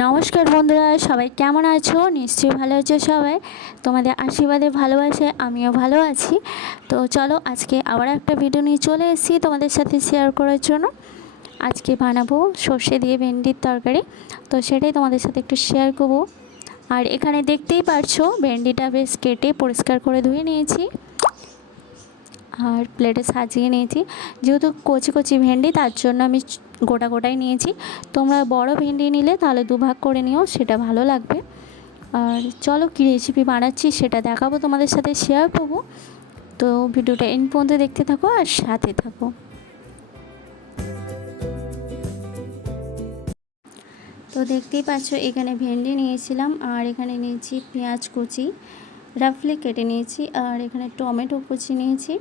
নমস্কার বন্ধুরা, সবাই কেমন আছো? নিশ্চয়ই ভালো আছো সবাই। তোমাদের আশীর্বাদে ভালোবাসে আমিও ভালো আছি। তো চলো, আজকে আবার একটা ভিডিও নিয়ে চলে এসেছি তোমাদের সাথে শেয়ার করার জন্য। আজকে বানাবো সর্ষে দিয়ে ভেন্ডির তরকারি, তো সেটাই তোমাদের সাথে একটু শেয়ার করবো। আর এখানে দেখতেই পারছো ভেন্ডিটা বেশ কেটে পরিষ্কার করে ধুয়ে নিয়েছি আর প্লেটে সাজিয়ে নিয়েছি। যেহেতু কচি কচি ভেন্ডি, তার জন্য আমি গোটা গোটাই নিয়েছি। তোমরা বড় ভেন্ডি নিলে তাহলে দুভাগ করে নিও, সেটা ভালো লাগবে। আর চলো, কী রেসিপি বানাচ্ছি সেটা দেখাবো, তোমাদের সাথে শেয়ার করবো। তো ভিডিওটা এন্ড পর্যন্ত দেখতে থাকো আর সাথে থাকো। তো দেখতেই পাচ্ছ এখানে ভেন্ডি নিয়েছিলাম, আর এখানে নিয়েছি পেঁয়াজ কুচি, রাফলি কেটে নিয়েছি, আর এখানে টমেটো কুচি নিয়েছি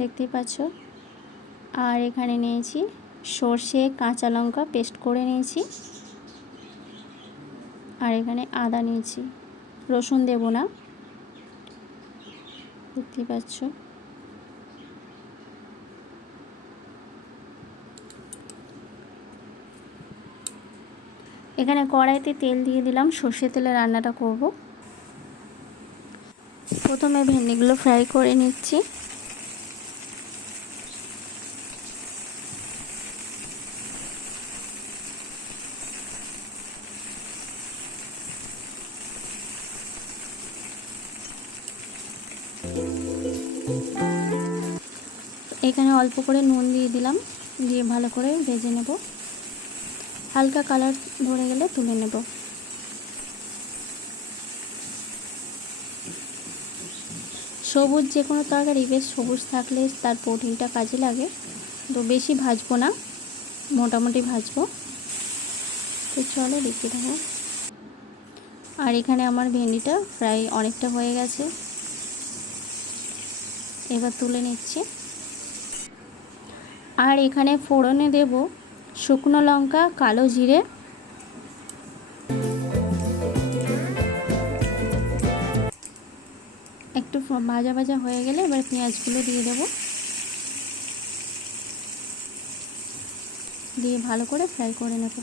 দেখতেই পাচ্ছ। আর এখানে নিয়েছি সর্ষে কাঁচা লঙ্কা পেস্ট করে নিয়েছি, আর এখানে আদা নিয়েছি, রসুন দেব না দেখতেই পাচ্ছ। এখানে কড়াইতে তেল দিয়ে দিলাম, সর্ষে তেলে রান্নাটা করব। প্রথমে ভেন্ডিগুলো ফ্রাই করে নিচ্ছি। এখানে অল্প করে নুন দিয়ে দিলাম, দিয়ে ভালো করে ভেজে নেব। হালকা কালার ধরে গেলে তুলে নেব। সবুজ যে কোনো তরকারি বেশ সবুজ থাকলে তার প্রোটিনটা কাজে লাগে। তো বেশি ভাজবো না, মোটামুটি ভাজবো। তো চলো দেখতে থাকো। আর এখানে আমার ভেন্ডিটা ফ্রাই অনেকটা হয়ে গেছে, এবার তুলে নিচ্ছি। আর এখানে ফোড়নে দেব শুকনো লঙ্কা, কালো জিরে, একটু ভাজা ভাজা হয়ে গেলে এবার পেঁয়াজগুলো দিয়ে দেব, দিয়ে ভালো করে ফ্রাই করে নেব।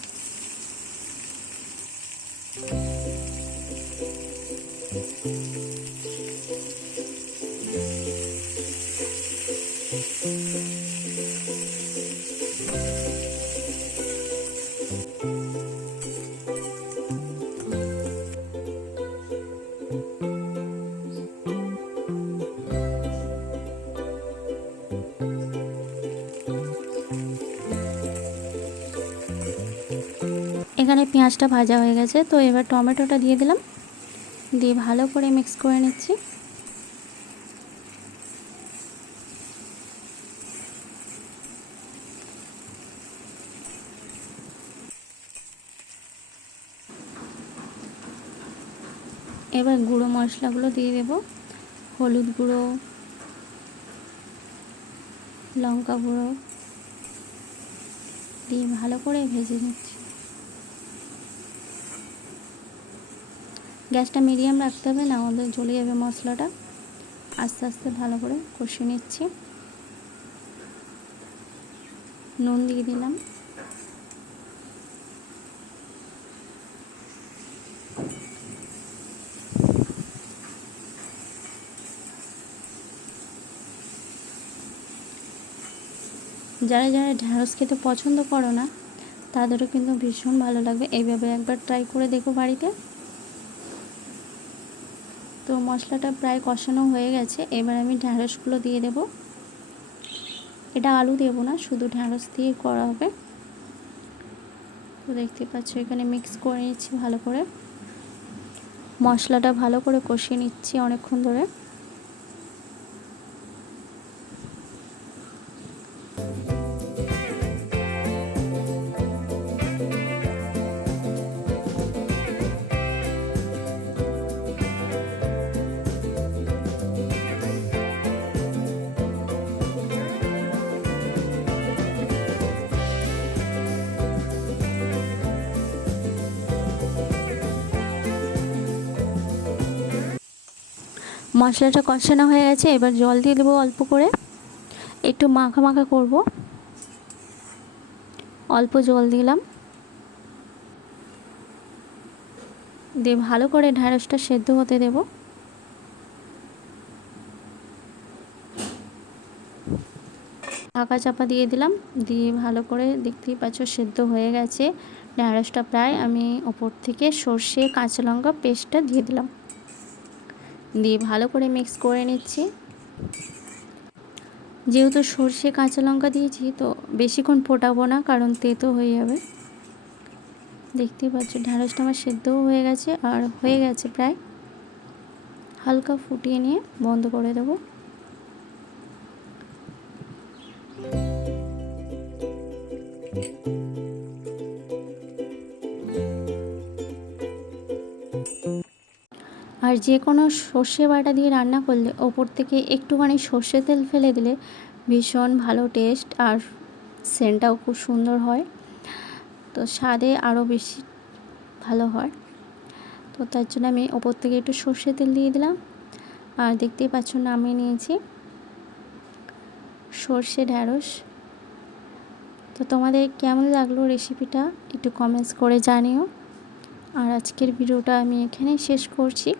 এখানে পেঁয়াজটা ভাজা হয়ে গেছে, তো এবার টমেটোটা দিয়ে দিলাম, দিয়ে ভালো করে মিক্স করে নিচ্ছি। এবার গুঁড়ো মশলাগুলো দিয়ে দেব, হলুদ গুঁড়ো, লঙ্কা গুঁড়ো দিয়ে ভালো করে ভেজে নিচ্ছি। গ্যাসটা মিডিয়াম রাখতে হবে, না হলে জ্বলে যাবে মশলাটা। আস্তে আস্তে ভালো করে কষিয়ে নিচ্ছি। নুন দিয়ে দিলাম, যারা যারা ঢ্যাঁড়স খেতে পছন্দ করো না তাদেরও কিন্তু ভীষণ ভালো লাগবে, এইভাবে একবার ট্রাই করে দেখো বাড়িতে। তো মশলাটা প্রায় কষানো হয়ে গেছে, এবার আমি ঢ্যাঁড়সগুলো দিয়ে দেব। এটা আলু দেব না, শুধু ঢ্যাঁড়স দিয়ে করা হবে। তো দেখতে পাচ্ছ এখানে মিক্স করে নিচ্ছি ভালো করে, মশলাটা ভালো করে কষিয়ে নিচ্ছি অনেকক্ষণ ধরে। মশলাটা কষানো হয়ে গেছে, এবার জল দিয়ে দেবো অল্প করে, একটু মাখা মাখা করব। অল্প জল দিলাম, দিয়ে ভালো করে ঢ্যাঁড়সটা সেদ্ধ হতে দেব। ঢাকা চাপা দিয়ে দিলাম, দিয়ে ভালো করে দেখতেই পাচ্ছ সেদ্ধ হয়ে গেছে ঢ্যাঁড়সটা প্রায়। আমি ওপর থেকে সর্ষে কাঁচা লঙ্কা পেস্টটা দিয়ে দিলাম, দিয়ে ভালো করে মিক্স করে নিচ্ছি। যেহেতু সর্ষে কাঁচা লঙ্কা দিয়েছি তো বেশিক্ষণ ফোটাবো না, কারণ তেতো হয়ে যাবে। দেখতেই পাচ্ছ ঢ্যাঁড়সটা আমার সেদ্ধও হয়ে গেছে, আর হয়ে গেছে প্রায়। হালকা ফুটিয়ে নিয়ে বন্ধ করে দেবো। আর যে কোনো সর্ষে বাটা দিয়ে রান্না করলে ওপর থেকে একটুখানি সর্ষে তেল ফেলে দিলে ভীষণ ভালো টেস্ট, আর সেন্টটাও খুব সুন্দর হয়, তো স্বাদে আরও বেশি ভালো হয়। তো তার জন্য আমি ওপর থেকে একটু সর্ষে তেল দিয়ে দিলাম। আর দেখতেই পাচ্ছ নামিয়ে নিয়েছি সর্ষে ঢ্যাঁড়স। তো তোমাদের কেমন লাগলো রেসিপিটা একটু কমেন্টস করে জানিও। আর আজকের ভিডিওটা আমি এখানেই শেষ করছি।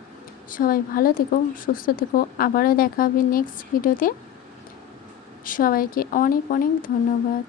সবাই ভালো থেকো, সুস্থ থেকো, আবারও দেখা হবে নেক্সট ভিডিওতে। সবাইকে অনেক অনেক ধন্যবাদ।